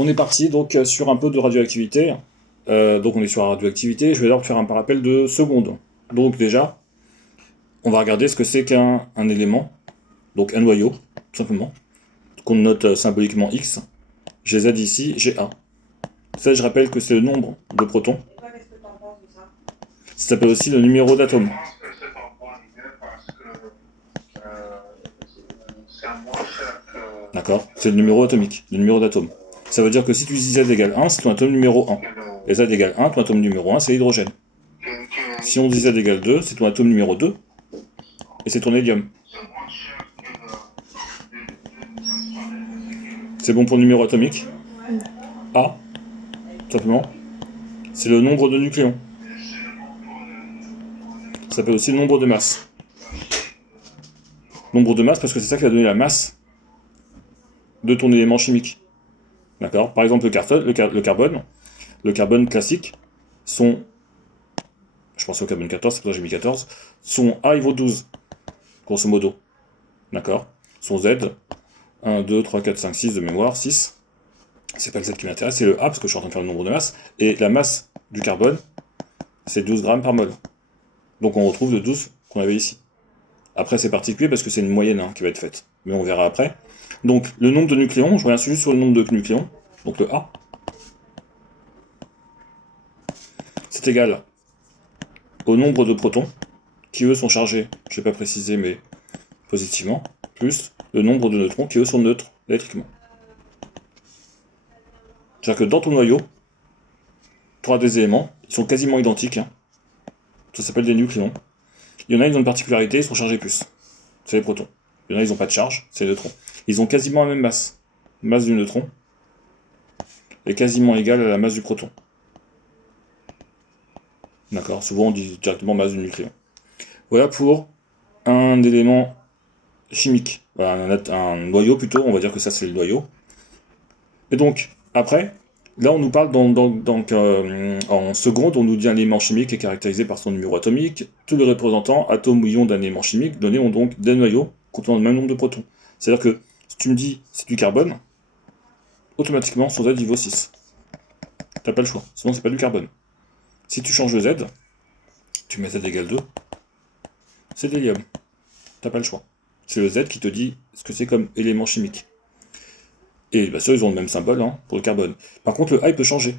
On est parti donc sur un peu de radioactivité. Donc on est sur la radioactivité, je vais d'abord faire un rappel de secondes. Donc déjà, on va regarder ce que c'est qu'un élément, donc un noyau, tout simplement, qu'on note symboliquement X. J'ai Z ici, j'ai A. Ça, je rappelle que c'est le nombre de protons. Ça s'appelle aussi le numéro d'atome. D'accord? C'est le numéro atomique, le numéro d'atome. Ça veut dire que si tu dis Z égale 1, c'est ton atome numéro 1. Et Z égale 1, ton atome numéro 1, c'est l'hydrogène. Si on dit Z égale 2, c'est ton atome numéro 2, et c'est ton hélium. C'est bon pour le numéro atomique? A, tout simplement, c'est le nombre de nucléons. Ça s'appelle aussi le nombre de masse. Nombre de masse parce que c'est ça qui va donner la masse de ton élément chimique. D'accord? Par exemple, le carbone classique, son, je pense au carbone 14, c'est pour ça que j'ai mis 14, son A il vaut 12, grosso modo. D'accord? Son Z, 1, 2, 3, 4, 5, 6 de mémoire, 6. C'est pas le Z qui m'intéresse, c'est le A parce que je suis en train de faire le nombre de masse. Et la masse du carbone, c'est 12 grammes par mol. Donc on retrouve le 12 qu'on avait ici. Après c'est particulier parce que c'est une moyenne qui va être faite. Mais on verra après. Donc le nombre de nucléons, je reviens juste sur le nombre de nucléons. Donc le A, c'est égal au nombre de protons, qui eux sont chargés, je ne vais pas préciser mais positivement, plus le nombre de neutrons qui eux sont neutres électriquement. C'est-à-dire que dans ton noyau, tu auras des éléments, ils sont quasiment identiques, ça s'appelle des nucléons. Il y en a, ils ont une particularité, ils sont chargés plus, c'est les protons. Il y en a, ils n'ont pas de charge, c'est les neutrons. Ils ont quasiment la même masse. La masse du neutron est quasiment égale à la masse du proton. D'accord? Souvent on dit directement masse du nucléon. Voilà pour un élément chimique. Voilà, un noyau plutôt, on va dire que ça c'est le noyau. Et donc, après, là on nous parle en seconde, on nous dit un élément chimique est caractérisé par son numéro atomique. Tous les représentants, atomes ou ions d'un élément chimique, donnés ont donc des noyaux contenant le même nombre de protons. C'est-à-dire que si tu me dis c'est du carbone, automatiquement son Z il vaut 6. T'as pas le choix, sinon c'est pas du carbone. Si tu changes le Z, tu mets Z égale 2, c'est de l'hélium. T'as pas le choix. C'est le Z qui te dit ce que c'est comme élément chimique. Et bah, ceux, ils ont le même symbole pour le carbone. Par contre, le A il peut changer.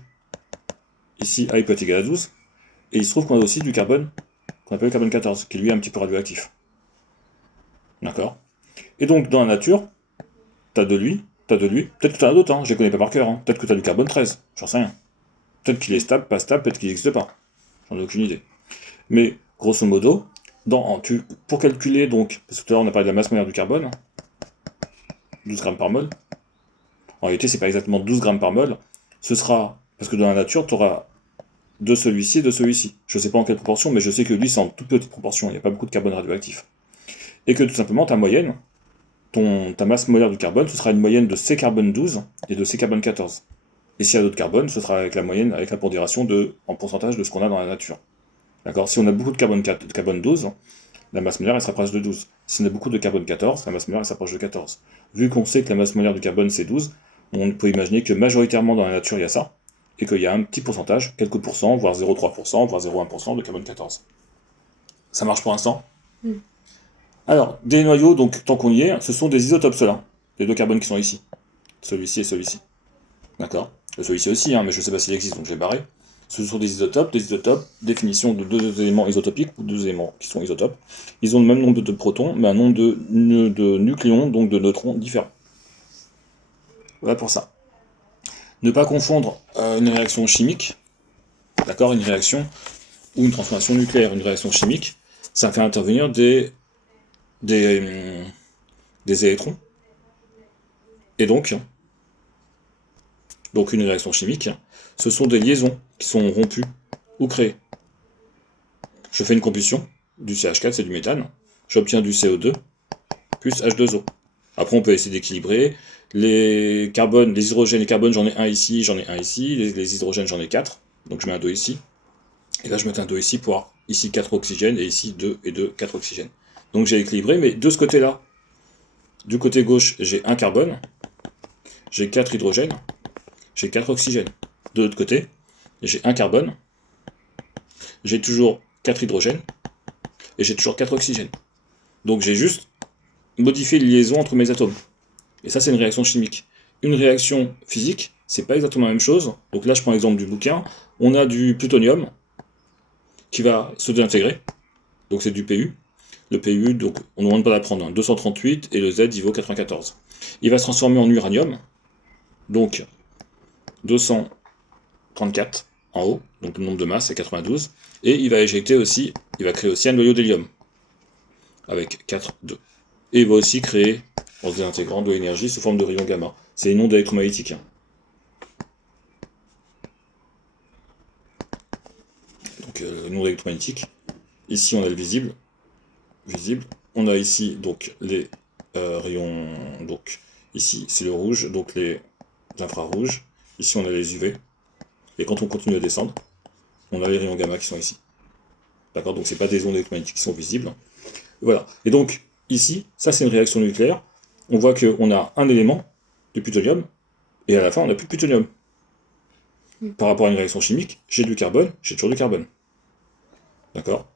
Ici, A il peut être égal à 12. Et il se trouve qu'on a aussi du carbone, qu'on appelle le carbone 14, qui lui est un petit peu radioactif. D'accord? Et donc, dans la nature, t'as de lui. Peut-être que t'en as d'autres, je les connais pas par cœur. Peut-être que t'as du carbone 13, j'en sais rien. Peut-être qu'il est stable, pas stable, peut-être qu'il n'existe pas. J'en ai aucune idée. Mais, grosso modo, pour calculer, donc, parce que tout à l'heure on a parlé de la masse molaire du carbone, 12 grammes par mol. En réalité, c'est pas exactement 12 grammes par mol. Ce sera, parce que dans la nature, tu auras de celui-ci et de celui-ci. Je ne sais pas en quelle proportion, mais je sais que lui, c'est en toute petite proportion. Il n'y a pas beaucoup de carbone radioactif. Et que tout simplement, ta moyenne, ta masse molaire du carbone, ce sera une moyenne de C carbone 12 et de C carbone 14. Et s'il y a d'autres carbone, ce sera avec la moyenne, avec la pondération en pourcentage de ce qu'on a dans la nature. D'accord? Si on a beaucoup de carbone 12, la masse molaire elle sera proche de 12. Si on a beaucoup de carbone 14, la masse molaire elle s'approche de 14. Vu qu'on sait que la masse molaire du carbone c'est 12, on peut imaginer que majoritairement dans la nature il y a ça, et qu'il y a un petit pourcentage, quelques pourcents, voire 0,3%, voire 0,1% de carbone 14. Ça marche pour l'instant? Alors, des noyaux, donc tant qu'on y est, ce sont des isotopes ceux-là, les deux carbones qui sont ici. Celui-ci et celui-ci. D'accord? Celui-ci aussi, mais je ne sais pas s'il existe, donc je l'ai barré. Ce sont des isotopes, définition de deux éléments isotopiques, ou deux éléments qui sont isotopes. Ils ont le même nombre de protons, mais un nombre de nucléons, donc de neutrons, différents. Voilà pour ça. Ne pas confondre une réaction chimique, d'accord, une réaction ou une transformation nucléaire. Une réaction chimique, ça fait intervenir des électrons. Et donc une réaction chimique, ce sont des liaisons qui sont rompues ou créées. Je fais une combustion, du CH4, c'est du méthane, j'obtiens du CO2, plus H2O. Après, on peut essayer d'équilibrer. Les hydrogènes et carbones, j'en ai un ici, j'en ai un ici. Les hydrogènes, j'en ai 4. Donc je mets un 2 ici. Et là, je mets un 2 ici pour avoir ici 4 oxygènes et ici 2 et 2, 4 oxygènes. Donc j'ai équilibré, mais de ce côté-là, du côté gauche, j'ai un carbone, j'ai 4 hydrogènes, j'ai 4 oxygènes. De l'autre côté, j'ai un carbone, j'ai toujours 4 hydrogènes, et j'ai toujours 4 oxygènes. Donc j'ai juste modifié les liaisons entre mes atomes. Et ça, c'est une réaction chimique. Une réaction physique, c'est pas exactement la même chose. Donc là, je prends l'exemple du bouquin. On a du plutonium qui va se désintégrer. Donc c'est du Pu. Le Pu, donc on ne demande pas d'apprendre, hein, 238, et le Z, il vaut 94. Il va se transformer en uranium. Donc 234 en haut, donc le nombre de masse c'est 92. Et il va éjecter aussi, il va créer aussi un noyau d'hélium avec 4, 2. Et il va aussi créer, en se désintégrant, de l'énergie sous forme de rayons gamma. C'est une onde électromagnétique. Donc une onde électromagnétique. Ici on a le visible. On a ici donc les rayons. Donc ici c'est le rouge, donc les infrarouges. Ici on a les UV. Et quand on continue à descendre, on a les rayons gamma qui sont ici. D'accord. Donc c'est pas des ondes électromagnétiques qui sont visibles. Voilà. Et donc ici, ça c'est une réaction nucléaire. On voit qu'on a un élément de plutonium, et à la fin on n'a plus de plutonium. Par rapport à une réaction chimique, j'ai du carbone, j'ai toujours du carbone. D'accord.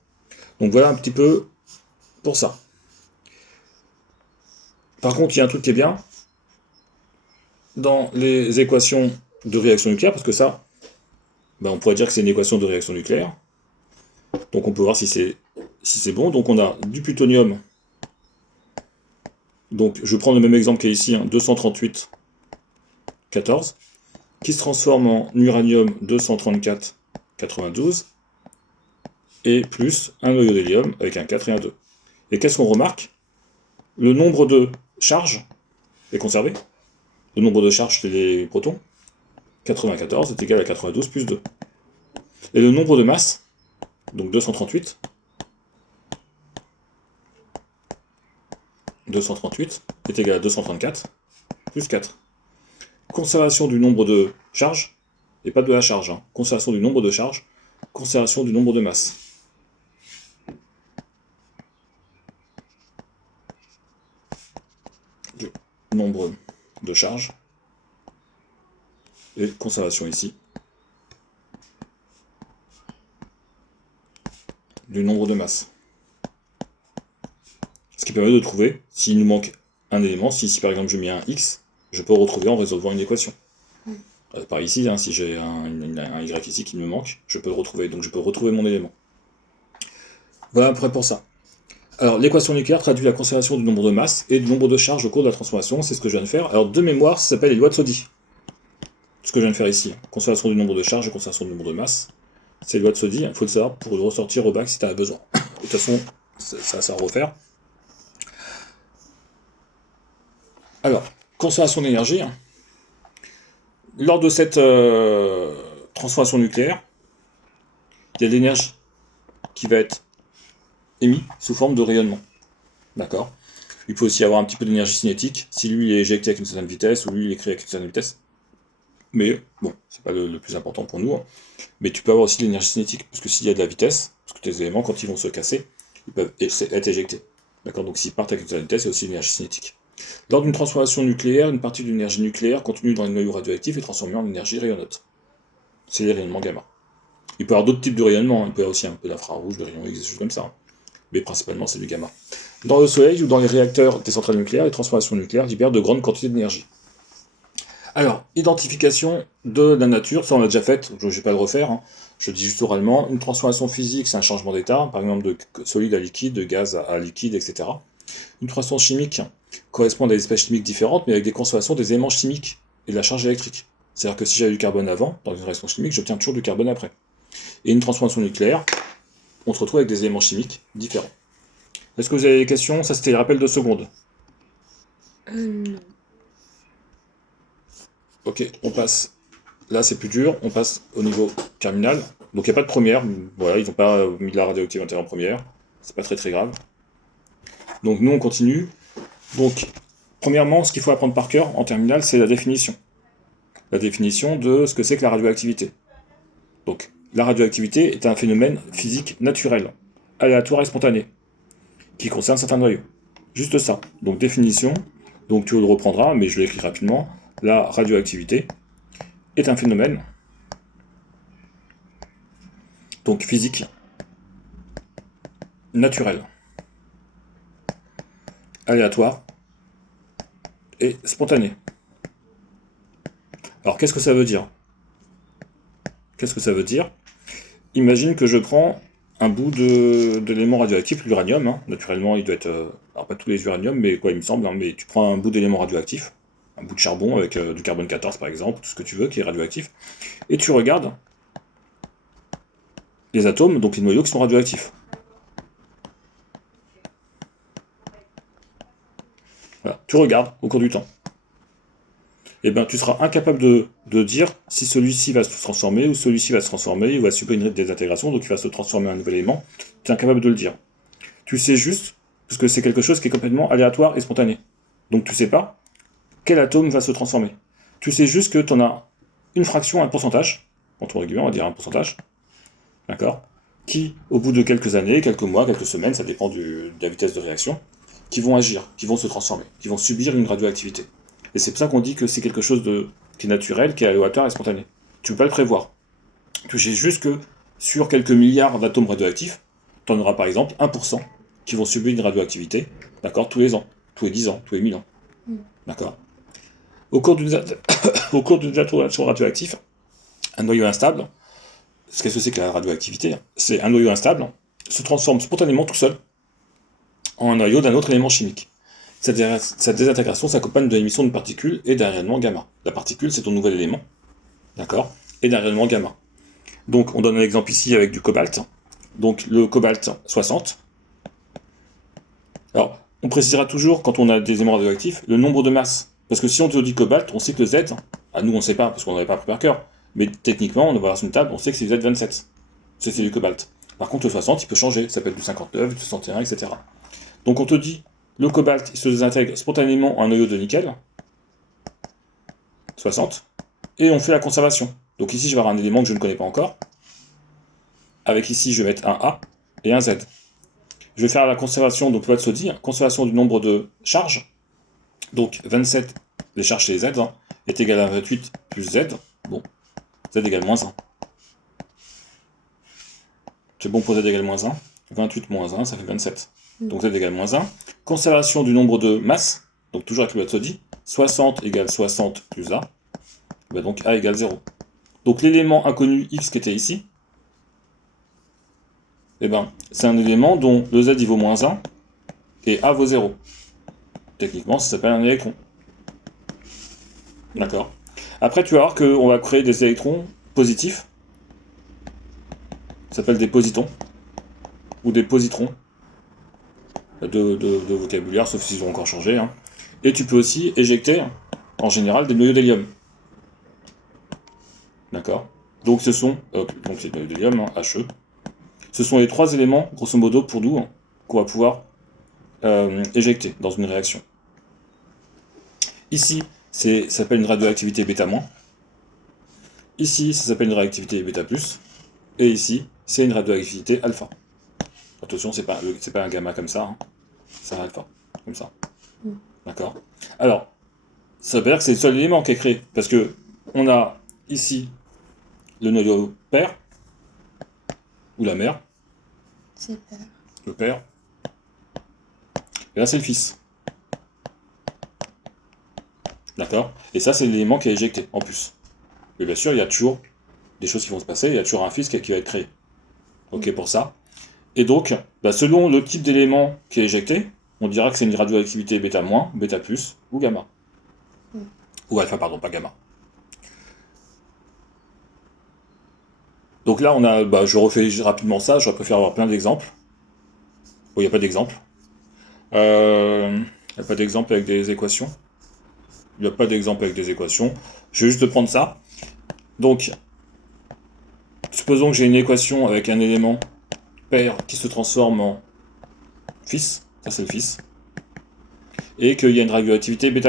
Donc voilà un petit peu pour ça. Par contre, il y a un truc qui est bien dans les équations de réaction nucléaire, parce que ça, ben, on pourrait dire que c'est une équation de réaction nucléaire. Donc on peut voir si c'est bon. Donc on a du plutonium. Donc je prends le même exemple qu'il y a ici, hein, 238, 14, qui se transforme en uranium 234, 92, et plus un noyau d'hélium avec un 4 et un 2. Et qu'est-ce qu'on remarque? Le nombre de charges est conservé. Le nombre de charges chez les protons, 94 est égal à 92 plus 2. Et le nombre de masses, donc 238 est égal à 234 plus 4. Conservation du nombre de charges, et pas de la charge, hein. Conservation du nombre de charges, conservation du nombre de masses. Du nombre de charges, et conservation ici du nombre de masses. Ce qui permet de trouver s'il nous manque un élément, si par exemple je mets un X, je peux le retrouver en résolvant une équation. Par ici, hein, si j'ai un Y ici qui me manque, je peux le retrouver, donc je peux retrouver mon élément. Voilà à peu près pour ça. Alors l'équation nucléaire traduit la conservation du nombre de masse et du nombre de charges au cours de la transformation, c'est ce que je viens de faire. Alors de mémoire, ça s'appelle les lois de Soddy. Ce que je viens de faire ici, conservation du nombre de charges et conservation du nombre de masse. C'est les lois de Soddy, il faut le savoir pour le ressortir au bac si tu as besoin. De toute façon, ça va refaire. Alors, conservation d'énergie. Lors de cette transformation nucléaire, il y a de l'énergie qui va être émise sous forme de rayonnement. D'accord. Il peut aussi y avoir un petit peu d'énergie cinétique, si lui il est éjecté avec une certaine vitesse, ou lui il est créé avec une certaine vitesse. Mais bon, c'est pas le plus important pour nous. Hein. Mais tu peux avoir aussi de l'énergie cinétique, parce que s'il y a de la vitesse, parce que tes éléments, quand ils vont se casser, ils peuvent être éjectés. D'accord. Donc s'ils partent avec une certaine vitesse, il y a aussi de l'énergie cinétique. Lors d'une transformation nucléaire, une partie de l'énergie nucléaire contenue dans les noyaux radioactifs est transformée en énergie rayonnante. C'est les rayonnements gamma. Il peut y avoir d'autres types de rayonnements, il peut y avoir aussi un peu d'infrarouge, de rayons X, des choses comme ça. Mais principalement, c'est du gamma. Dans le Soleil ou dans les réacteurs des centrales nucléaires, les transformations nucléaires libèrent de grandes quantités d'énergie. Alors, identification de la nature, ça on l'a déjà fait, je ne vais pas le refaire, hein. Je dis juste oralement. Une transformation physique, c'est un changement d'état, par exemple de solide à liquide, de gaz à liquide, etc. Une transformation chimique correspond à des espèces chimiques différentes, mais avec des conservations des éléments chimiques et de la charge électrique. C'est-à-dire que si j'avais du carbone avant, dans une réaction chimique, j'obtiens toujours du carbone après. Et une transformation nucléaire, on se retrouve avec des éléments chimiques différents. Est-ce que vous avez des questions? Ça, c'était le rappel de secondes. Non. Ok, on passe. Là, c'est plus dur. On passe au niveau terminal. Donc, il n'y a pas de première. Voilà, ils n'ont pas mis de la radioactive intérieure en première. C'est pas très très grave. Donc, nous, on continue. Donc, premièrement, ce qu'il faut apprendre par cœur en terminale, c'est la définition. La définition de ce que c'est que la radioactivité. Donc, la radioactivité est un phénomène physique naturel, aléatoire et spontané, qui concerne certains noyaux. Juste ça. Donc, définition. Donc, tu le reprendras, mais je l'écris rapidement. La radioactivité est un phénomène, donc physique, naturel, aléatoire et spontané. Alors qu'est-ce que ça veut dire? Qu'est-ce que ça veut dire? Imagine que je prends un bout d'élément radioactif, l'uranium, hein. Naturellement il doit être... alors pas tous les uraniums, mais quoi il me semble, hein, mais tu prends un bout d'élément radioactif, un bout de charbon avec du carbone 14 par exemple, tout ce que tu veux qui est radioactif, et tu regardes les atomes, donc les noyaux qui sont radioactifs. Voilà. Tu regardes au cours du temps. Eh bien, tu seras incapable de dire si celui-ci va se transformer, ou celui-ci va se transformer, ou va subir une désintégration, donc il va se transformer en un nouvel élément. Tu es incapable de le dire. Tu sais juste, parce que c'est quelque chose qui est complètement aléatoire et spontané. Donc tu sais pas quel atome va se transformer. Tu sais juste que tu en as une fraction, un pourcentage, entre guillemets, on va dire un pourcentage, d'accord, qui, au bout de quelques années, quelques mois, quelques semaines, ça dépend de la vitesse de réaction, qui vont agir, qui vont se transformer, qui vont subir une radioactivité. Et c'est pour ça qu'on dit que c'est quelque chose qui est naturel, qui est aléatoire et spontané. Tu peux pas le prévoir. Tu sais juste que sur quelques milliards d'atomes radioactifs, tu en auras par exemple 1% qui vont subir une radioactivité, d'accord, tous les ans, tous les 10 ans, tous les 1000 ans. D'accord. Au cours d'une détonation radioactive, un noyau instable, qu'est-ce que c'est que la radioactivité? C'est un noyau instable se transforme spontanément tout seul en un noyau d'un autre élément chimique. Cette désintégration s'accompagne de l'émission de particules et d'un rayonnement gamma. La particule, c'est ton nouvel élément, d'accord, et d'un rayonnement gamma. Donc, on donne un exemple ici avec du cobalt. Donc, le cobalt 60. Alors, on précisera toujours, quand on a des éléments radioactifs, le nombre de masses. Parce que si on te dit cobalt, on sait que le Z, à nous on ne sait pas, parce qu'on n'avait pas appris par cœur, mais techniquement, on va voir sur une table, on sait que c'est Z27. C'est du cobalt. Par contre, le 60, il peut changer. Ça peut être du 59, du 61, etc. Donc, on te dit, le cobalt, il se désintègre spontanément en un noyau de nickel, 60, et on fait la conservation. Donc ici, je vais avoir un élément que je ne connais pas encore. Avec ici, je vais mettre un A et un Z. Je vais faire la conservation, donc on va se dire, conservation du nombre de charges. Donc 27, les charges chez les Z, est égal à 28 plus Z. Bon, Z égale moins 1. C'est bon pour Z égale moins 1. 28 moins 1, ça fait 27. Donc Z égale moins 1. Conservation du nombre de masses, donc toujours avec le Watt-Sodi, 60 égale 60 plus A. Bah donc A égale 0. Donc l'élément inconnu X qui était ici, eh ben, c'est un élément dont le Z il vaut moins 1 et A vaut 0. Techniquement, ça s'appelle un électron. D'accord. Après, tu vas voir qu'on va créer des électrons positifs. Ça s'appelle des positons. Ou des positrons. De vocabulaire, sauf s'ils ont encore changé. Hein. Et tu peux aussi éjecter, en général, des noyaux d'hélium. D'accord. Donc ce sont... donc c'est des noyaux d'hélium, hein, He. Ce sont les trois éléments, grosso modo, pour nous, hein, qu'on va pouvoir éjecter dans une réaction. Ici, ça s'appelle une radioactivité β-. Ici, ça s'appelle une radioactivité β+. Et ici, c'est une radioactivité alpha. Attention, c'est pas un gamma comme ça, hein. C'est un alpha, comme ça. D'accord. Alors, ça veut dire que c'est le seul élément qui est créé, parce que on a ici le noyau père, ou la mère. C'est peur. Le père. Et là, c'est le fils. D'accord. Et ça, c'est l'élément qui est éjecté, en plus. Mais bien sûr, il y a toujours des choses qui vont se passer, il y a toujours un fils qui va être créé. Ok pour ça. Et donc, bah, selon le type d'élément qui est éjecté, on dira que c'est une radioactivité β-, β+, ou gamma. Ou alpha, pardon, pas gamma. Donc là, on a, bah, je refais rapidement ça, j'aurais préféré avoir plein d'exemples. Bon, il n'y a pas d'exemple. Il n'y a pas d'exemple avec des équations. Il n'y a pas d'exemple avec des équations. Je vais juste prendre ça. Donc, supposons que j'ai une équation avec un élément père qui se transforme en fils. Ça, c'est le fils. Et qu'il y a une radioactivité β-.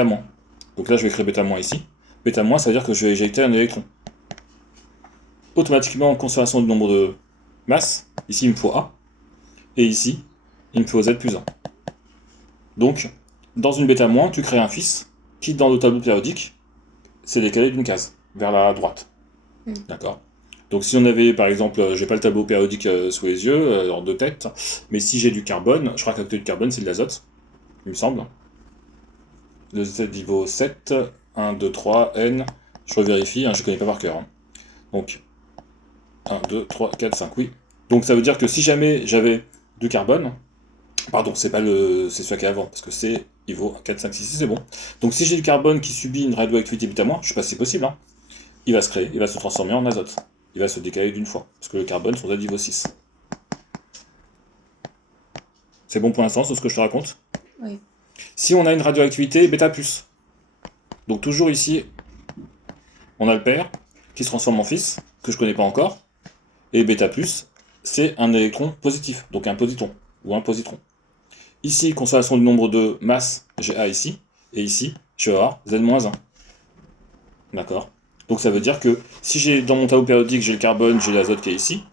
Donc là, je vais créer β- ici. β-, ça veut dire que je vais éjecter un électron. Automatiquement, en conservation du nombre de masses, ici, il me faut A. Et ici, il me faut Z plus 1. Donc, dans une β-, tu crées un fils qui, dans le tableau périodique, c'est décalé d'une case. vers la droite. Mm. D'accord. Donc si on avait, par exemple, j'ai pas le tableau périodique sous les yeux, en deux têtes, mais si j'ai du carbone, je crois qu'à côté du carbone, c'est de l'azote, il me semble. Le Z niveau 7, 1, 2, 3, N, je revérifie, hein, je connais pas par cœur. Hein. Donc, 1, 2, 3, 4, 5, oui. Donc ça veut dire que si jamais j'avais du carbone, pardon, c'est pas le, c'est celui qui est avant, parce que c'est niveau 4, 5, 6, 6, c'est bon. Donc si j'ai du carbone qui subit une radioactivité bêta-, je sais pas si c'est possible, hein, il va se créer, il va se transformer en azote. Il va se décaler d'une fois, parce que le carbone sont à niveau 6. C'est bon pour l'instant, c'est ce que je te raconte. Oui. Si on a une radioactivité bêta+, donc toujours ici, on a le père qui se transforme en fils, que je connais pas encore, et bêta+, c'est un électron positif, donc un positron, ou un positron. Ici, conservation du nombre de masses, j'ai A ici, et ici, je vais avoir Z-1. D'accord. Donc ça veut dire que si j'ai dans mon tableau périodique, j'ai le carbone, j'ai l'azote qui est ici,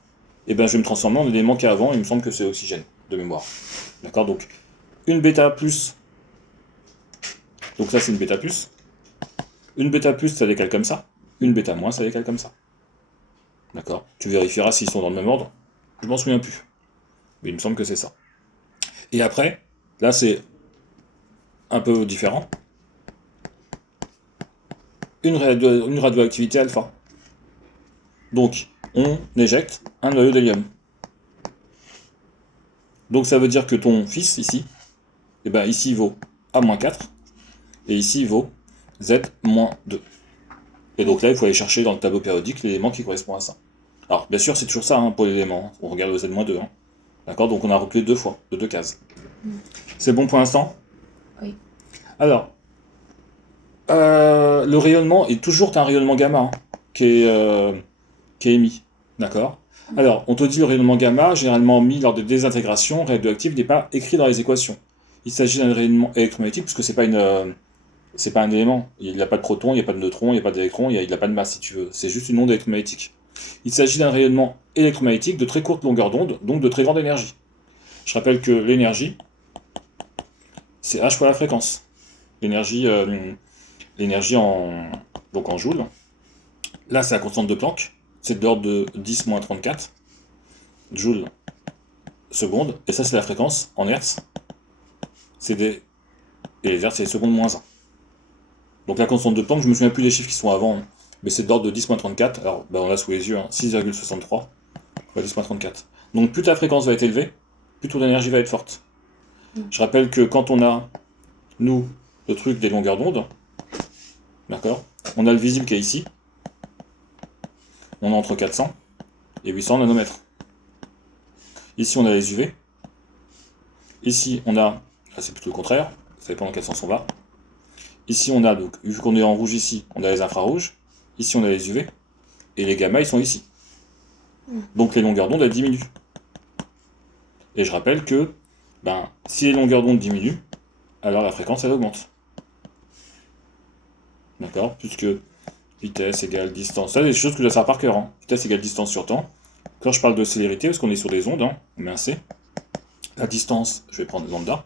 et ben je vais me transformer en élément qui est avant, il me semble que c'est oxygène, de mémoire. D'accord. Donc une bêta+, donc ça c'est une bêta+, une bêta+, ça décale comme ça, une bêta-, ça décale comme ça. D'accord. Tu vérifieras s'ils sont dans le même ordre, je m'en souviens plus. Mais il me semble que c'est ça. Et après, là c'est un peu différent. Une radioactivité alpha. Donc, on éjecte un noyau d'hélium. Donc ça veut dire que ton fils, ici, et ben ici il vaut A-4, et ici il vaut Z-2. Et donc là, il faut aller chercher dans le tableau périodique l'élément qui correspond à ça. Alors, bien sûr, c'est toujours ça hein, pour l'élément. On regarde le Z-2. Hein. D'accord. Donc on a reculé deux fois, de deux cases. C'est bon pour l'instant? Oui. Alors, le rayonnement est toujours un rayonnement gamma hein, qui est émis. D'accord. Alors, on te dit le rayonnement gamma, généralement mis lors de désintégration radioactive, n'est pas écrit dans les équations. Il s'agit d'un rayonnement électromagnétique, puisque c'est pas un élément. Il n'y a pas de proton, il n'y a pas de neutrons, il n'y a pas d'électrons, il n'y a pas de masse, si tu veux. C'est juste une onde électromagnétique. Il s'agit d'un rayonnement électromagnétique de très courte longueur d'onde, donc de très grande énergie. Je rappelle que l'énergie, c'est H fois la fréquence. L'énergie donc en joules. Là, c'est la constante de Planck. C'est de l'ordre de 10-34 joules seconde. Et ça, c'est la fréquence en hertz. Et les hertz, c'est les secondes moins 1. Donc la constante de Planck, je me souviens plus des chiffres qui sont avant, hein, mais c'est de l'ordre de 10-34. Alors, on l'a sous les yeux, hein, 6,63 fois 10-34. Donc plus ta fréquence va être élevée, plus ton énergie va être forte. Je rappelle que quand on a, nous, le truc des longueurs d'onde, d'accord, on a le visible qui est ici, on a entre 400 et 800 nanomètres. Ici, on a les UV. Ici, on a, là c'est plutôt le contraire, ça dépend dans quel sens on va. Ici, on a, donc, vu qu'on est en rouge ici, on a les infrarouges. Ici, on a les UV. Et les gamma, ils sont ici. Donc les longueurs d'onde, elles diminuent. Et je rappelle que, si les longueurs d'onde diminuent, alors la fréquence, elle augmente. D'accord. Puisque vitesse égale distance. Ça, c'est des choses que je dois savoir par cœur. Hein. Vitesse égale distance sur temps. Quand je parle de célérité, parce qu'on est sur des ondes, hein, on met un C. La distance, je vais prendre lambda.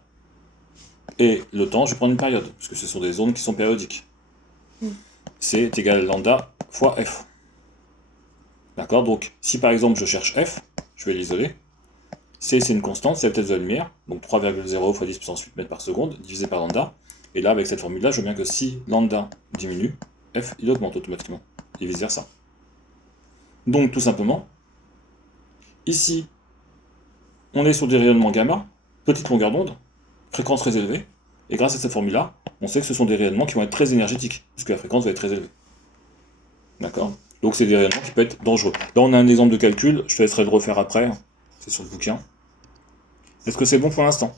Et le temps, je vais prendre une période, parce que ce sont des ondes qui sont périodiques. C est égal à lambda fois F. D'accord. Donc, si par exemple je cherche F, je vais l'isoler. C, c'est une constante, c'est la vitesse de la lumière, donc 3,0 fois 10 puissance 8 mètres par seconde, divisé par lambda. Et là, avec cette formule-là, je vois bien que si lambda diminue, F, il augmente automatiquement, et vice-versa. Donc, tout simplement, ici, on est sur des rayonnements gamma, petite longueur d'onde, fréquence très élevée, et grâce à cette formule-là, on sait que ce sont des rayonnements qui vont être très énergétiques, puisque la fréquence va être très élevée. D'accord. Donc, c'est des rayonnements qui peuvent être dangereux. Là, on a un exemple de calcul, je te laisserai le refaire après, c'est sur le bouquin. Est-ce que c'est bon pour l'instant?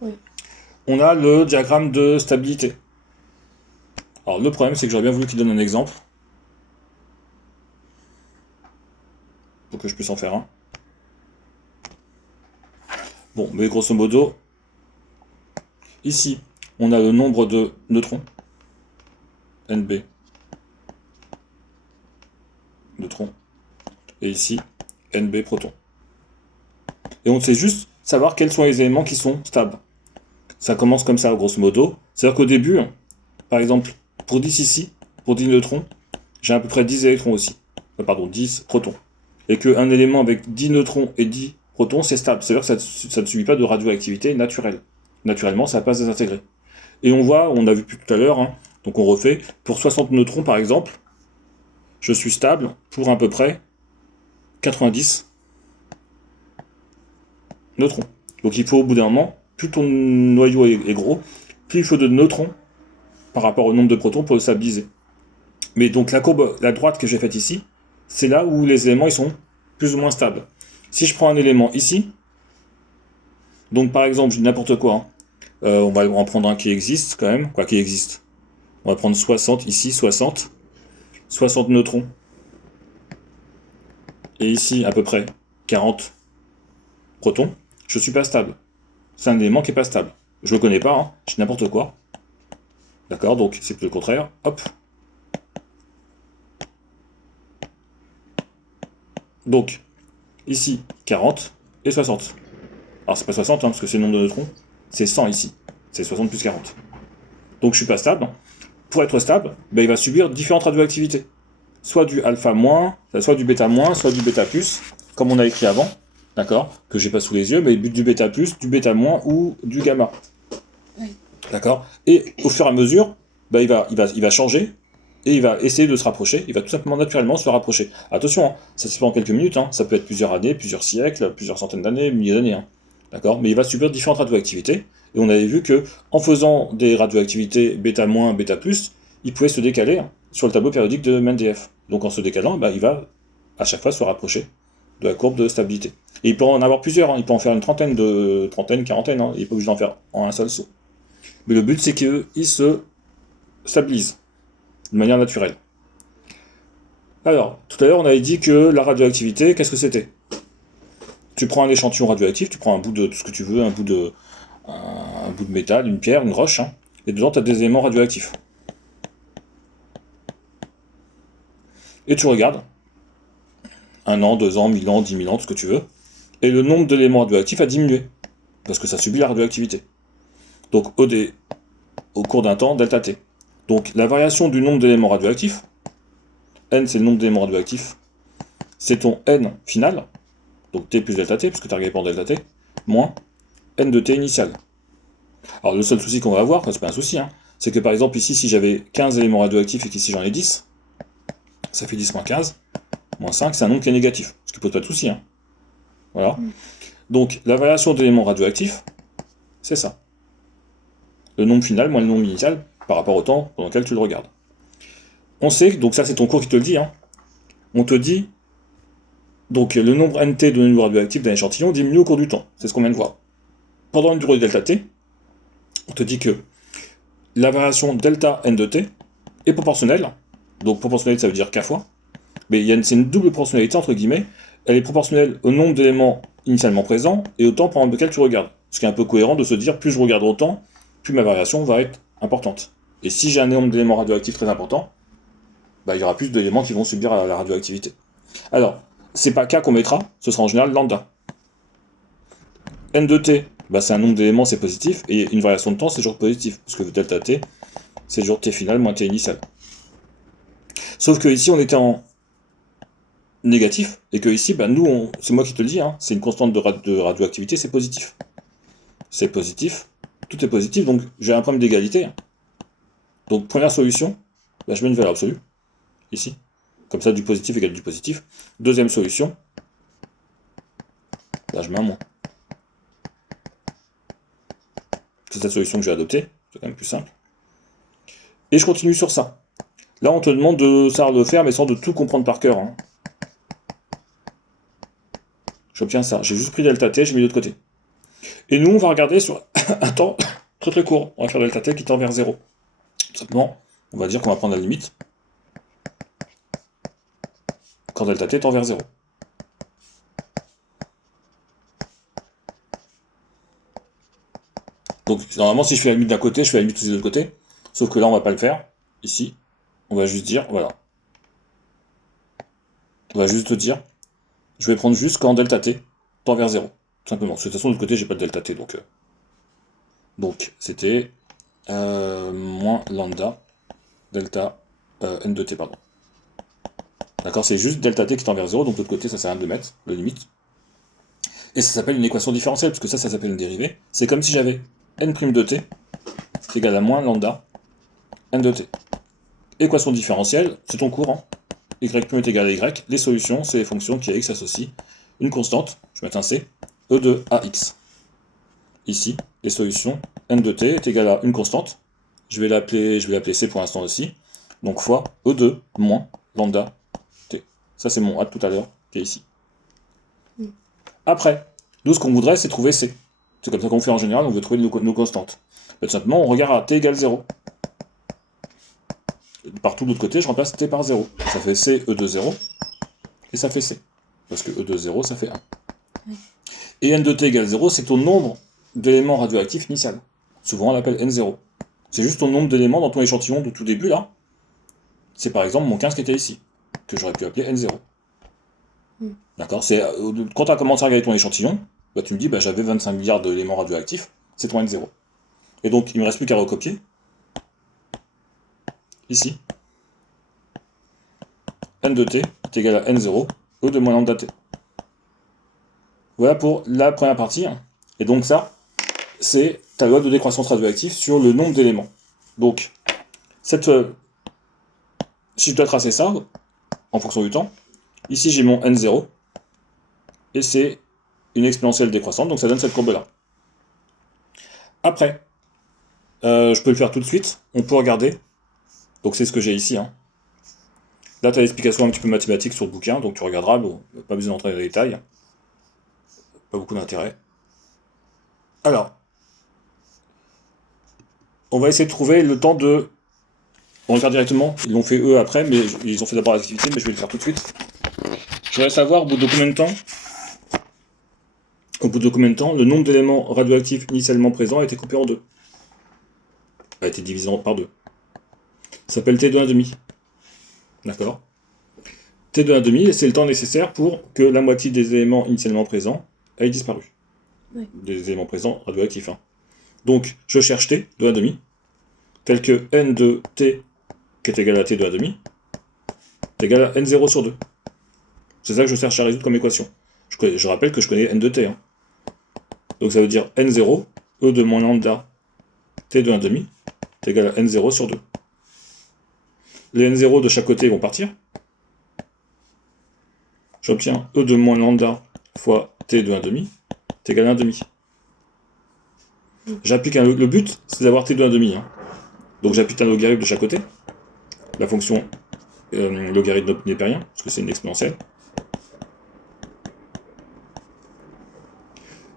Oui. On a le diagramme de stabilité. Alors le problème c'est que j'aurais bien voulu qu'il donne un exemple. Pour que je puisse en faire un. Bon, mais grosso modo, ici, on a le nombre de neutrons. NB. Neutrons. Et ici, NB protons. Et on sait juste savoir quels sont les éléments qui sont stables. Ça commence comme ça, grosso modo. C'est-à-dire qu'au début, par exemple, pour 10 ici, pour 10 neutrons, j'ai à peu près 10 électrons aussi. Pardon, 10 protons. Et qu'un élément avec 10 neutrons et 10 protons, c'est stable. C'est-à-dire que ça ne subit pas de radioactivité naturelle. Naturellement, ça va pas se désintégrer. Et on voit, on a vu plus tout à l'heure, hein, donc on refait, pour 60 neutrons par exemple, je suis stable pour à peu près 90 neutrons. Donc il faut au bout d'un moment, plus ton noyau est gros, plus il faut de neutrons par rapport au nombre de protons pour le stabiliser. Mais donc la courbe, la droite que j'ai faite ici, c'est là où les éléments ils sont plus ou moins stables. Si je prends un élément ici, donc par exemple, je dis n'importe quoi, hein, on va en prendre un qui existe quand même, quoi qui existe. On va prendre 60 ici, 60 neutrons. Et ici, à peu près 40 protons. Je suis pas stable. C'est un élément qui est pas stable. Je le connais pas, hein, je dis n'importe quoi. D'accord, donc c'est le contraire. Hop. Donc, ici, 40 et 60. Alors c'est pas 60, hein, parce que c'est le nombre de neutrons. C'est 100 ici. C'est 60 plus 40. Donc je suis pas stable. Pour être stable, ben, il va subir différentes radioactivités. Soit du alpha moins, soit du bêta moins, soit du bêta plus, comme on a écrit avant, d'accord, que j'ai pas sous les yeux, mais du bêta plus, du bêta moins ou du gamma. Oui. D'accord. Et au fur et à mesure, ben, il va changer et il va essayer de se rapprocher. Il va tout simplement naturellement se rapprocher. Attention, hein, ça se fait en quelques minutes, hein, ça peut être plusieurs années, plusieurs siècles, plusieurs centaines d'années, milliers d'années. Hein, d'accord. Mais il va subir différentes radioactivités. Et on avait vu que en faisant des radioactivités bêta moins, bêta plus, il pouvait se décaler hein, sur le tableau périodique de Mendeleev. Donc en se décalant, ben, il va à chaque fois se rapprocher de la courbe de stabilité. Et il peut en avoir plusieurs, hein, il peut en faire une trentaine, quarantaine, hein, il n'est pas obligé d'en faire en un seul saut. Mais le but, c'est qu'il se stabilise de manière naturelle. Alors, tout à l'heure, on avait dit que la radioactivité, qu'est-ce que c'était? Tu prends un échantillon radioactif, tu prends un bout de tout ce que tu veux, un bout de métal, une pierre, une roche, hein, et dedans, tu as des éléments radioactifs. Et tu regardes, 1 an, 2 ans, 1000 ans, 10 000 ans, tout ce que tu veux, et le nombre d'éléments radioactifs a diminué, parce que ça subit la radioactivité. Donc, au cours d'un temps, delta T. Donc, la variation du nombre d'éléments radioactifs, N c'est le nombre d'éléments radioactifs, c'est ton N final, donc T plus delta T, puisque tu as regardé pour delta T, moins N de T initial. Alors le seul souci qu'on va avoir, c'est pas un souci, hein, c'est que par exemple ici, si j'avais 15 éléments radioactifs et qu'ici j'en ai 10, ça fait 10 moins 15, moins 5, c'est un nombre qui est négatif, ce qui pose pas de souci. Hein. Voilà. Donc la variation d'éléments radioactifs, c'est ça. Le nombre final moins le nombre initial par rapport au temps pendant lequel tu le regardes. On sait, donc ça c'est ton cours qui te le dit, hein, on te dit, donc le nombre NT de noyaux radioactifs d'un échantillon diminue au cours du temps, c'est ce qu'on vient de voir. Pendant une durée de delta T, on te dit que la variation delta N de T est proportionnelle, donc proportionnelle ça veut dire K fois, mais c'est une double proportionnalité entre guillemets, elle est proportionnelle au nombre d'éléments initialement présents et au temps pendant lequel tu regardes. Ce qui est un peu cohérent de se dire plus je regarde autant, plus ma variation va être importante. Et si j'ai un nombre d'éléments radioactifs très important, bah, il y aura plus d'éléments qui vont subir la radioactivité. Alors, c'est pas K qu'on mettra, ce sera en général lambda. N de T, bah, c'est un nombre d'éléments, c'est positif, et une variation de temps, c'est toujours positif, parce que delta T, c'est toujours T final moins T initial. Sauf que ici, on était en négatif, et que ici, bah, nous, c'est moi qui te le dis, hein, c'est une constante de radioactivité, c'est positif. C'est positif, tout est positif, donc j'ai un problème d'égalité. Hein. Donc, première solution, bah, je mets une valeur absolue, ici. Comme ça, du positif égale du positif. Deuxième solution, là, je mets un moins. C'est cette solution que j'ai adoptée, c'est quand même plus simple. Et je continue sur ça. Là, on te demande de savoir le faire, mais sans de tout comprendre par cœur. Hein. J'obtiens ça. J'ai juste pris delta t, j'ai mis de l'autre côté. Et nous, on va regarder sur un temps très très court. On va faire delta t qui tend vers 0. Tout simplement, on va dire qu'on va prendre la limite quand delta t tend vers 0. Donc, normalement, si je fais la limite d'un côté, je fais la limite aussi de l'autre côté. Sauf que là, on va pas le faire. Ici, on va juste dire, voilà. On va juste dire, je vais prendre juste quand delta t tend vers 0. Tout simplement. Parce que de toute façon, de l'autre côté, j'ai pas de delta t. Donc c'était moins lambda delta n de t, pardon. D'accord, c'est juste delta t qui tend vers 0, donc de l'autre côté, ça sert à rien de le mettre, le limite. Et ça s'appelle une équation différentielle, parce que ça s'appelle une dérivée. C'est comme si j'avais n' de t, qui est égal à moins lambda n de t. Équation différentielle, c'est ton courant. Y' est égal à y. Les solutions, c'est les fonctions qui à x associent une constante, je vais mettre un c, e de ax. Ici, les solutions, n de t est égal à une constante, je vais l'appeler c pour l'instant aussi, donc fois e2 moins lambda t. Ça c'est mon a de tout à l'heure, qui est ici. Après, nous ce qu'on voudrait c'est trouver c. C'est comme ça qu'on fait en général, on veut trouver nos constantes. Tout simplement, on regarde à t égale 0. Partout de l'autre côté, je remplace t par 0. Ça fait c, e de 0, et ça fait c. Parce que e de 0, ça fait 1. Et n de t égale 0, c'est ton nombre d'éléments radioactifs initial. Souvent on l'appelle n0. C'est juste ton nombre d'éléments dans ton échantillon de tout début là. C'est par exemple mon 15 qui était ici, que j'aurais pu appeler n0. D'accord. Quand tu as commencé à regarder ton échantillon, bah, tu me dis bah, j'avais 25 milliards d'éléments radioactifs, c'est ton n0. Et donc il me reste plus qu'à recopier. Ici. N de t est égal à n0, e de moins lambda t. Voilà pour la première partie. Et donc ça, c'est ta loi de décroissance radioactive sur le nombre d'éléments. Donc, si je dois tracer ça, en fonction du temps, ici j'ai mon n0, et c'est une exponentielle décroissante, donc ça donne cette courbe-là. Après, je peux le faire tout de suite, on peut regarder. Donc c'est ce que j'ai ici. Là, tu as l'explication un petit peu mathématique sur le bouquin, donc tu regarderas, bon, pas besoin d'entrer dans les détails. Pas beaucoup d'intérêt. Alors, on va essayer de trouver le temps de... On regarde directement, ils l'ont fait eux après, mais ils ont fait d'abord l'activité, mais je vais le faire tout de suite. Je voudrais savoir au bout de combien de temps, le nombre d'éléments radioactifs initialement présents a été coupé en deux. A été divisé par deux. Ça s'appelle T de 1,5. D'accord. T de 1,5, c'est le temps nécessaire pour que la moitié des éléments initialement présents aient disparu. Oui. Des éléments présents radioactifs. Donc, je cherche T de 1,5, tel que n de T, qui est égal à T de 1,5, est égal à n0 sur 2. C'est ça que je cherche à résoudre comme équation. Je rappelle que je connais n de T. Donc ça veut dire n0, e de moins lambda t de 1,5, est égal à n0 sur 2. Les n0 de chaque côté vont partir. J'obtiens e de moins lambda fois t de 1,5 est égal à 1,5. J'applique le but, c'est d'avoir t de 1,5. Donc j'applique un logarithme de chaque côté. La fonction logarithme népérien, parce que c'est une exponentielle.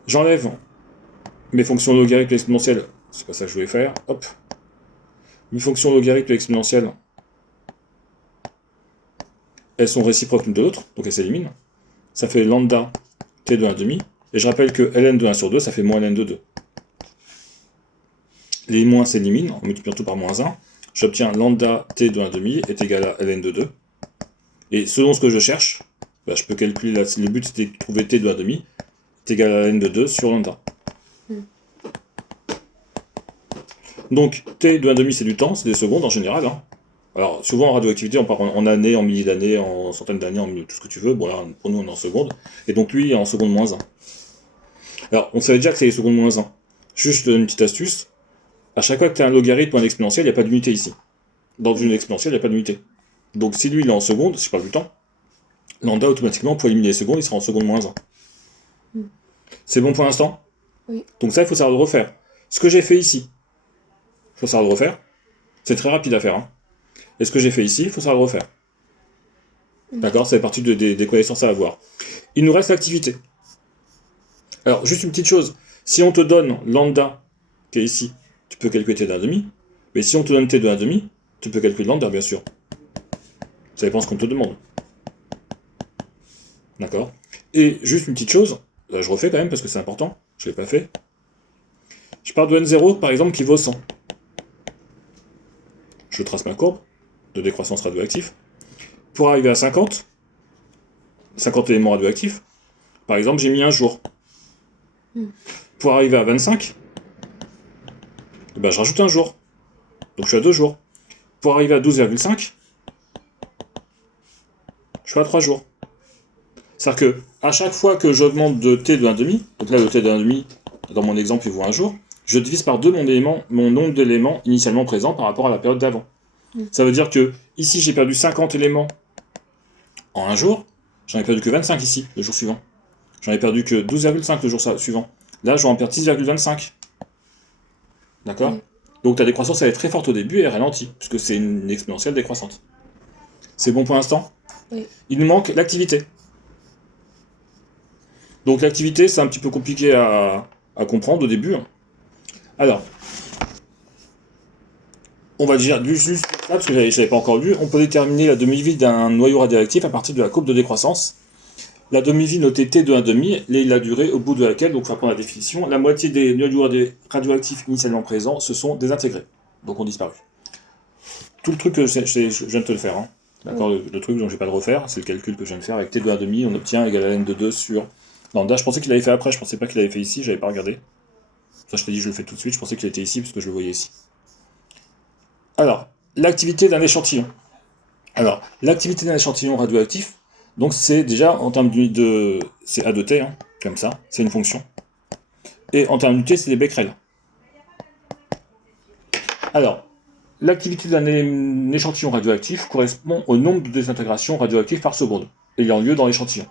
J'enlève mes fonctions logarithmes exponentielles. C'est pas ça que je voulais faire. Hop. Mes fonctions logarithmes exponentielles, elles sont réciproques l'une de l'autre, donc elles s'éliminent. Ça fait lambda t de 1,5. Et je rappelle que ln de 1 sur 2, ça fait moins ln de 2. Les moins s'éliminent, en multipliant tout par moins 1. J'obtiens lambda t de 1,5 est égal à ln de 2. Et selon ce que je cherche, bah, je peux calculer, le but c'était de trouver t de 1,5 est égal à ln de 2 sur lambda. Donc t de 1,5 c'est du temps, c'est des secondes en général. Alors souvent en radioactivité on part en années, en milliers d'années, en centaines d'années, en tout ce que tu veux. Bon là pour nous on est en secondes. Et donc lui il est en seconde moins 1. Alors on savait déjà que c'est les secondes moins 1. Juste une petite astuce. À chaque fois que tu as un logarithme ou un exponentiel, il n'y a pas d'unité ici. Dans une exponentielle, il n'y a pas d'unité. Donc si lui il est en seconde, si je parle du temps, lambda automatiquement pour éliminer les secondes, il sera en seconde moins 1. C'est bon pour l'instant? Oui. Donc ça il faut savoir le refaire. Ce que j'ai fait ici, il faut savoir le refaire. C'est très rapide à faire. Et ce que j'ai fait ici, il faut savoir le refaire. D'accord? Ça fait partie des connaissances à avoir. Il nous reste l'activité. Alors, juste une petite chose. Si on te donne lambda, qui est ici, tu peux calculer t de 1,5. Mais si on te donne t de 1,5, tu peux calculer lambda, bien sûr. Ça dépend ce qu'on te demande. D'accord? Et juste une petite chose, là, je refais quand même parce que c'est important, je ne l'ai pas fait. Je pars de n0, par exemple, qui vaut 100. Je trace ma courbe de décroissance radioactive. Pour arriver à 50 éléments radioactifs, par exemple, j'ai mis un jour. Pour arriver à 25, je rajoute un jour. Donc je suis à 2 jours. Pour arriver à 12,5, je suis à 3 jours. C'est-à-dire que à chaque fois que j'augmente de t de 1,5, donc là le t de 1,5, dans mon exemple, il vaut 1 jour, je divise par 2 mon nombre d'éléments initialement présents par rapport à la période d'avant. Ça veut dire que ici j'ai perdu 50 éléments en 1 jour, j'en ai perdu que 25 ici, le jour suivant. J'en ai perdu que 12,5 le jour suivant. Là, je vais en perdre 6,25. D'accord. Donc ta décroissance, elle est très forte au début et elle ralentit, puisque c'est une exponentielle décroissante. C'est bon pour l'instant? Oui. Il nous manque l'activité. Donc l'activité, c'est un petit peu compliqué à comprendre au début. Alors, on va dire juste ça, parce que je l'avais pas encore lu, on peut déterminer la demi-vie d'un noyau radioactif à partir de la courbe de décroissance. La demi-vie notée T de 1,5 est la durée au bout de laquelle, donc on va prendre la définition, la moitié des noyaux radioactifs initialement présents se sont désintégrés, donc ont disparu. Tout le truc que je viens de te le faire, hein. D'accord, le truc dont je vais pas le refaire, c'est le calcul que je viens de faire avec T de 1,5, on obtient égal à n de 2 sur lambda. Je pensais qu'il l'avait fait après, je pensais pas qu'il l'avait fait ici, j'avais pas regardé. Ça je t'ai dit, je le fais tout de suite, je pensais qu'il était ici parce que je le voyais ici. Alors, l'activité d'un échantillon. Alors, l'activité d'un échantillon radioactif, donc c'est déjà en termes de c'est A de T, hein, comme ça, c'est une fonction. Et en termes d'unité, c'est des becquerels. Alors, l'activité d'un échantillon radioactif correspond au nombre de désintégrations radioactives par seconde ayant lieu dans l'échantillon.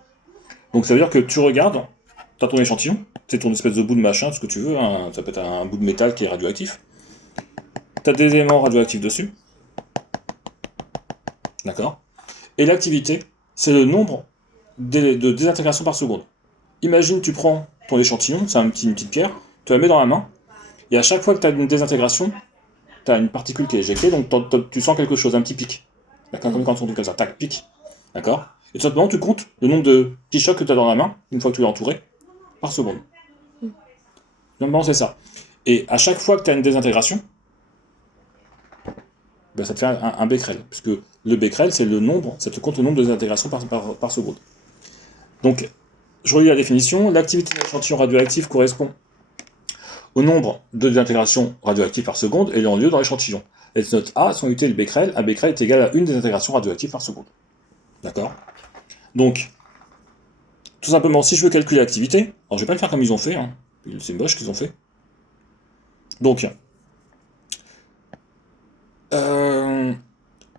Donc ça veut dire que tu regardes, tu as ton échantillon, c'est ton espèce de bout de machin, ce que tu veux, hein, ça peut être un bout de métal qui est radioactif. Tu as des éléments radioactifs dessus. D'accord. Et l'activité, c'est le nombre de désintégrations par seconde. Imagine, tu prends ton échantillon, c'est une petite pierre, tu la mets dans la main, et à chaque fois que tu as une désintégration, tu as une particule qui est éjectée, donc tu sens quelque chose, un petit pic. D'accord. Comme quand on dit comme ça, tac, pic. D'accord. Et tout simplement, tu comptes le nombre de petits chocs que tu as dans la main, une fois que tu l'as entouré, par seconde. Normalement, c'est ça. Et à chaque fois que tu as une désintégration, ben, ça te fait un becquerel, puisque le becquerel, c'est le nombre, ça te compte le nombre de désintégrations par seconde. Donc, je relis la définition. L'activité d'un échantillon radioactif correspond au nombre de désintégrations radioactives par seconde ayant lieu dans l'échantillon. Les notes A sont unité de becquerel. Un becquerel est égal à une désintegration radioactive par seconde. D'accord. Donc, tout simplement, si je veux calculer l'activité, alors je vais pas le faire comme ils ont fait, hein. C'est moche qu'ils ont fait. Donc,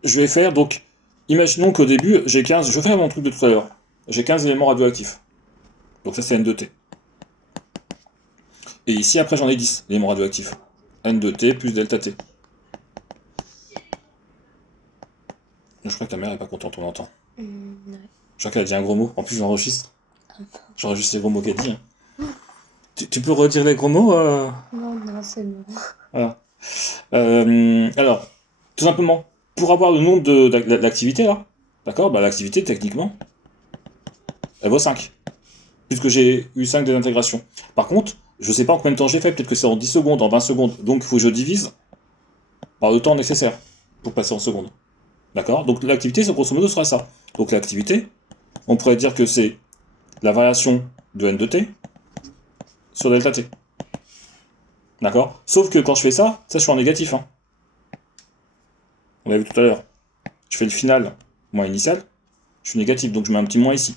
je vais faire, donc, imaginons qu'au début, j'ai 15, je vais faire mon truc de tout à l'heure, j'ai 15 éléments radioactifs. Donc ça c'est N de T. Et ici, après, j'en ai 10 éléments radioactifs. N de T plus delta T. Je crois que ta mère est pas contente, on l'entend. Ouais. Je crois qu'elle a dit un gros mot. En plus, j'enregistre. J'enregistre les gros mots qu'elle dit. Hein. Tu peux redire les gros mots Non, c'est bon. Voilà. Alors, tout simplement, pour avoir le nombre d'activités, là, d'accord, bah, l'activité, techniquement, elle vaut 5. Puisque j'ai eu 5 désintégrations. Par contre, je sais pas en combien de temps j'ai fait, peut-être que c'est en 10 secondes, en 20 secondes, donc il faut que je divise par le temps nécessaire pour passer en secondes. D'accord. Donc l'activité, grosso modo, sera ça. Donc l'activité, on pourrait dire que c'est la variation de n de t sur delta t. D'accord. Sauf que quand je fais ça, je suis en négatif. Hein. On l'a vu tout à l'heure. Je fais le final moins initial, je suis négatif, donc je mets un petit moins ici.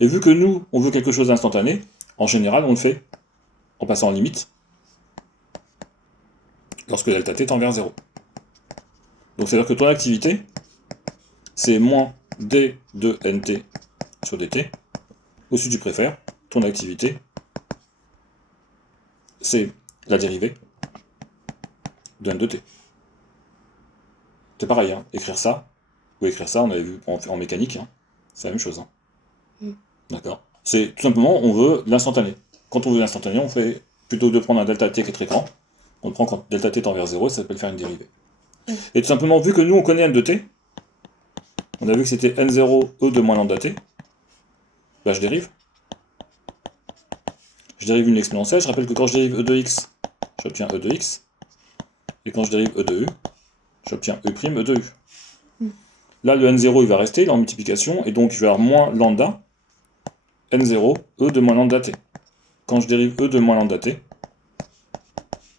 Et vu que nous, on veut quelque chose d'instantané, en général, on le fait en passant en limite, lorsque delta t tend vers 0. Donc c'est-à-dire que ton activité, c'est moins d de nt sur dt. Au-dessus, tu préfères, ton activité, c'est la dérivée de n de t. C'est pareil, hein. Écrire ça, ou écrire ça, on avait vu en mécanique, hein. C'est la même chose. Hein. D'accord. C'est tout simplement, on veut l'instantané. Quand on veut l'instantané, on fait, plutôt que de prendre un delta t qui est très grand, on le prend quand delta t tend vers 0, ça s'appelle faire une dérivée. Et tout simplement, vu que nous, on connaît n de t, on a vu que c'était n0 e de moins lambda t, bah je dérive. Je dérive une exponentielle, je rappelle que quand je dérive e de x, j'obtiens e de x, et quand je dérive e de u, j'obtiens e' e de u. Là, le n0, il va rester, il est en multiplication, et donc je vais avoir moins lambda, n0, e de moins lambda t. Quand je dérive e de moins lambda t,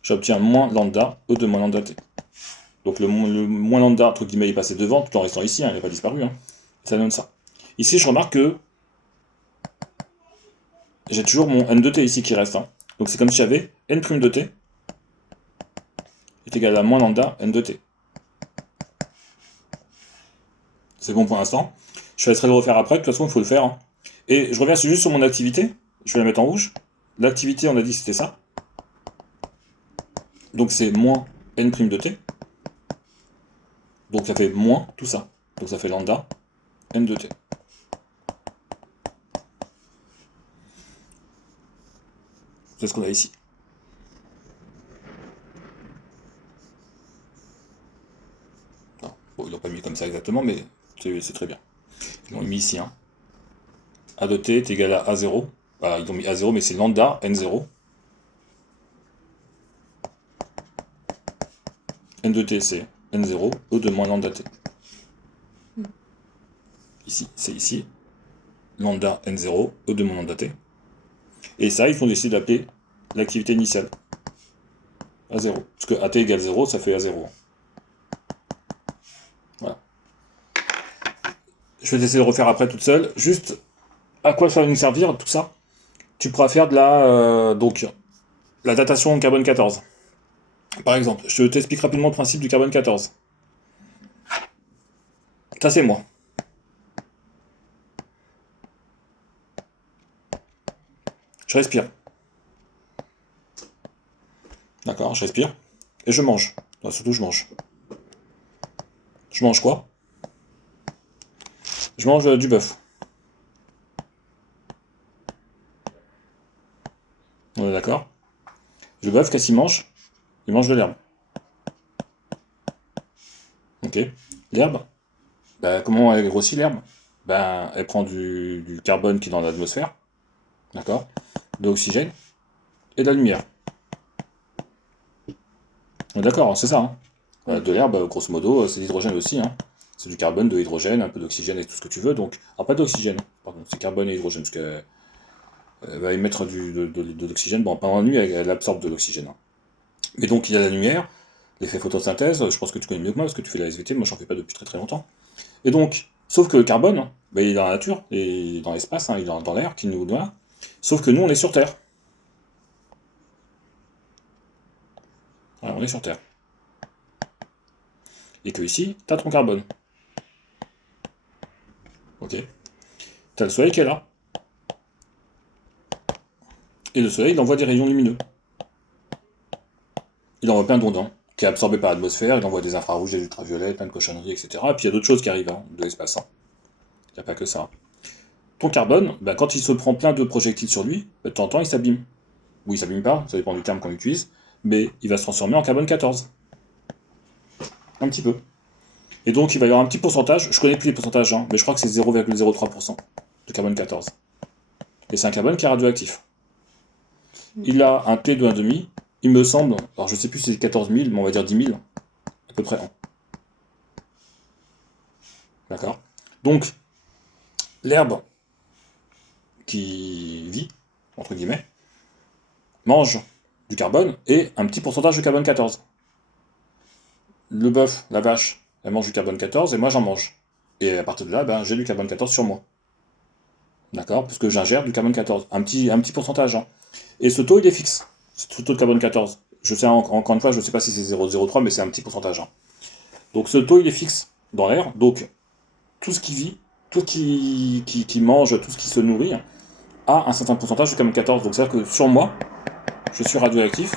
j'obtiens moins lambda, e de moins lambda t. Donc le moins lambda, entre guillemets, est passé devant, tout en restant ici, hein, il n'a pas disparu. Hein. Ça donne ça. Ici, je remarque que j'ai toujours mon n de t ici qui reste. Hein. Donc c'est comme si j'avais n' de t est égal à moins lambda n de t. C'est bon pour l'instant. Je laisserai le refaire après, de toute façon, il faut le faire. Hein. Et je reviens juste sur mon activité. Je vais la mettre en rouge. L'activité, on a dit que c'était ça. Donc c'est moins n' de t. Donc ça fait moins tout ça. Donc ça fait lambda n de t. C'est ce qu'on a ici. Non. Bon, ils l'ont pas mis comme ça exactement, mais c'est très bien. Ils l'ont mis ici. Hein. A de t est égal à A0. Voilà, ils ont mis A0, mais c'est lambda N0. N de t, c'est N0, E de moins lambda t. Ici, c'est ici. Lambda N0, E de moins lambda t. Et ça, ils ont décidé d'appeler l'activité initiale. A0. Parce que AT égale 0, ça fait A0. Voilà. Je vais essayer de refaire après toute seule. Juste, à quoi ça va nous servir, tout ça? Tu pourras faire de la datation en carbone 14. Par exemple, je t'explique rapidement le principe du carbone 14. Ça, c'est moi. Je respire. D'accord, je respire. Et je mange. Enfin, surtout, je mange. Je mange quoi? Je mange du bœuf. On est d'accord? Le bœuf, qu'est-ce qu'il mange? Il mange de l'herbe. Ok. L'herbe, bah, comment elle grossit l'herbe? Ben, elle prend du carbone qui est dans l'atmosphère, d'accord? De l'oxygène et de la lumière. On est d'accord, hein, c'est ça. Hein. De l'herbe, grosso modo, c'est de l'hydrogène aussi. Hein. C'est du carbone, de l'hydrogène, un peu d'oxygène et tout ce que tu veux. Donc, ah, pas d'oxygène, pardon, c'est carbone et hydrogène, parce qu'elle va émettre de l'oxygène. Bon, pendant la nuit, elle absorbe de l'oxygène. Hein. Mais donc, il y a la lumière, l'effet photosynthèse, je pense que tu connais mieux que moi, parce que tu fais la SVT, moi j'en fais pas depuis très très longtemps. Et donc, sauf que le carbone, hein, bah, il est dans la nature, et dans l'espace, hein, il est dans l'air qui nous doit. Sauf que nous, on est sur Terre. Voilà, on est sur Terre. Et que ici, t'as ton carbone. Ok. T'as le soleil qui est là. Et le soleil, il envoie des rayons lumineux. Il envoie plein d'ondes, hein, qui est absorbé par l'atmosphère, il envoie des infrarouges, des ultraviolets, plein de cochonneries, etc. Et puis il y a d'autres choses qui arrivent hein, de l'espace. Hein. Il n'y a pas que ça. Ton carbone, bah, quand il se prend plein de projectiles sur lui, de temps en temps, il s'abîme. Ou il s'abîme pas, ça dépend du terme qu'on utilise, mais il va se transformer en carbone 14. Un petit peu. Et donc il va y avoir un petit pourcentage, je connais plus les pourcentages, hein, mais je crois que c'est 0,03% de carbone 14. Et c'est un carbone qui est radioactif. Il a un T de 1,5, il me semble, alors je sais plus si c'est 14 000, mais on va dire 10 000, à peu près 1. D'accord? Donc, l'herbe qui vit, entre guillemets, mange du carbone et un petit pourcentage de carbone 14. Le bœuf, la vache, elle mange du carbone 14 et moi j'en mange. Et à partir de là, ben, j'ai du carbone 14 sur moi. D'accord? Parce que j'ingère du carbone 14. Un petit pourcentage. Hein. Et ce taux, il est fixe. Ce taux de carbone 14. Je sais, encore une fois, je ne sais pas si c'est 0,03, mais c'est un petit pourcentage. Hein. Donc ce taux, il est fixe dans l'air. Donc tout ce qui vit, tout ce qui mange, tout ce qui se nourrit, a un certain pourcentage de carbone 14. Donc c'est-à-dire que sur moi, je suis radioactif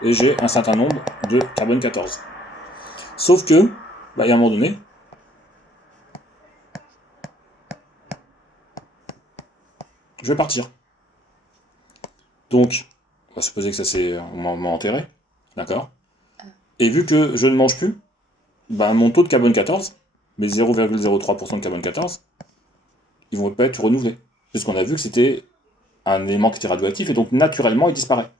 et j'ai un certain nombre de carbone 14. Sauf que, bah, il y a un moment donné, je vais partir. Donc, on va supposer que ça c'est on m'a enterré, d'accord? Et vu que je ne mange plus, bah, mon taux de carbone 14, mes 0,03% de carbone 14, ils vont pas être renouvelés. Puisqu'on a vu que c'était un élément qui était radioactif et donc naturellement il disparaît.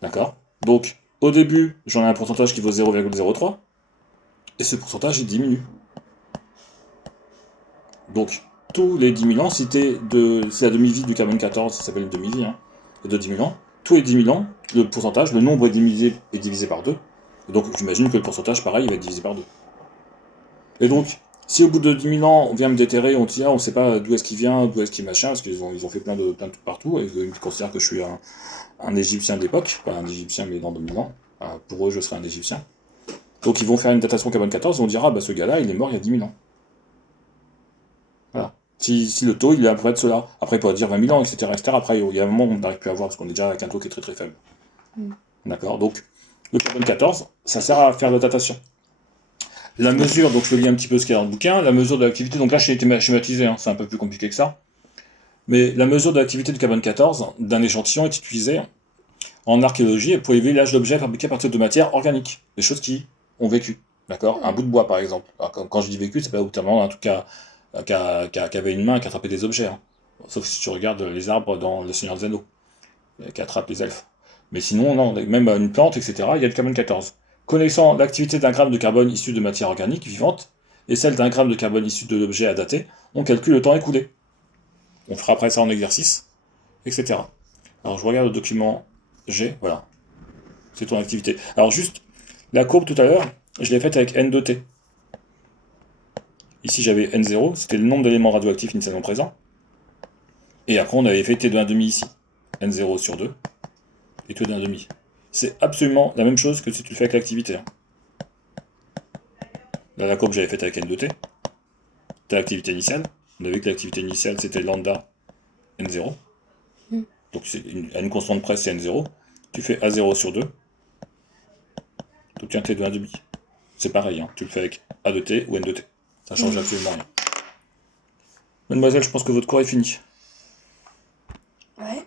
D'accord? Donc, au début, j'en ai un pourcentage qui vaut 0,03 et ce pourcentage il diminue. Donc, tous les 10 000 ans, si la demi-vie du carbone 14, ça s'appelle une demi-vie, hein, de 10 000 ans, tous les 10 000 ans, le pourcentage, le nombre est divisé par 2. Et donc, j'imagine que le pourcentage, pareil, il va être divisé par 2. Et donc, Si au bout de 10 000 ans, on vient me déterrer, on dit, ah, on sait pas d'où est-ce qu'il vient, d'où est-ce qu'il machin, parce qu'ils ont fait plein de trucs partout, et ils considèrent que je suis un Égyptien de l'époque, pas un Égyptien mais dans 2000 ans. Pour eux, je serais un Égyptien. Donc ils vont faire une datation carbone 14, et on dira, ah bah ce gars-là, il est mort il y a 10 000 ans. Voilà. Si le taux, il est à peu près de cela. Après, il pourrait dire 20 000 ans, etc., etc. Après, il y a un moment où on n'arrive plus à voir, parce qu'on est déjà avec un taux qui est très très faible. Mm. D'accord. Donc, le carbone 14, ça sert à faire la datation. La mesure, donc je lis un petit peu ce qu'il y a dans le bouquin, la mesure de l'activité, donc là j'ai été schématisé, hein, c'est un peu plus compliqué que ça, mais la mesure de l'activité du carbone 14 d'un échantillon est utilisée en archéologie pour évaluer l'âge d'objets fabriqués à partir de matières organiques, des choses qui ont vécu, d'accord. Un bout de bois par exemple. Alors, quand je dis vécu, c'est pas notamment un truc qui avait une main et qui attrapait des objets, hein. Sauf si tu regardes les arbres dans Le Seigneur des Anneaux, qui attrapent les elfes. Mais sinon, non, même une plante, etc., il y a le carbone 14. Connaissant l'activité d'un gramme de carbone issu de matière organique vivante et celle d'un gramme de carbone issu de l'objet à dater, on calcule le temps écoulé. On fera après ça en exercice, etc. Alors je regarde le document G, voilà, c'est ton activité. Alors juste, la courbe tout à l'heure, je l'ai faite avec N de T. Ici j'avais N0, c'était le nombre d'éléments radioactifs initialement présents. Et après on avait fait T de 1,5 ici. N0 sur 2, et T de 1,5. C'est absolument la même chose que si tu le fais avec l'activité, hein. Là, la courbe j'avais faite avec N de T. T'as l'activité initiale. On a vu que l'activité initiale c'était lambda N0. Mm. Donc à une constante près c'est N0. Tu fais A0 sur 2. Tu obtiens T de 1,5. C'est pareil, hein. Tu le fais avec A de T ou N de T. Ça change absolument rien. Mademoiselle, je pense que votre cours est fini. Ouais.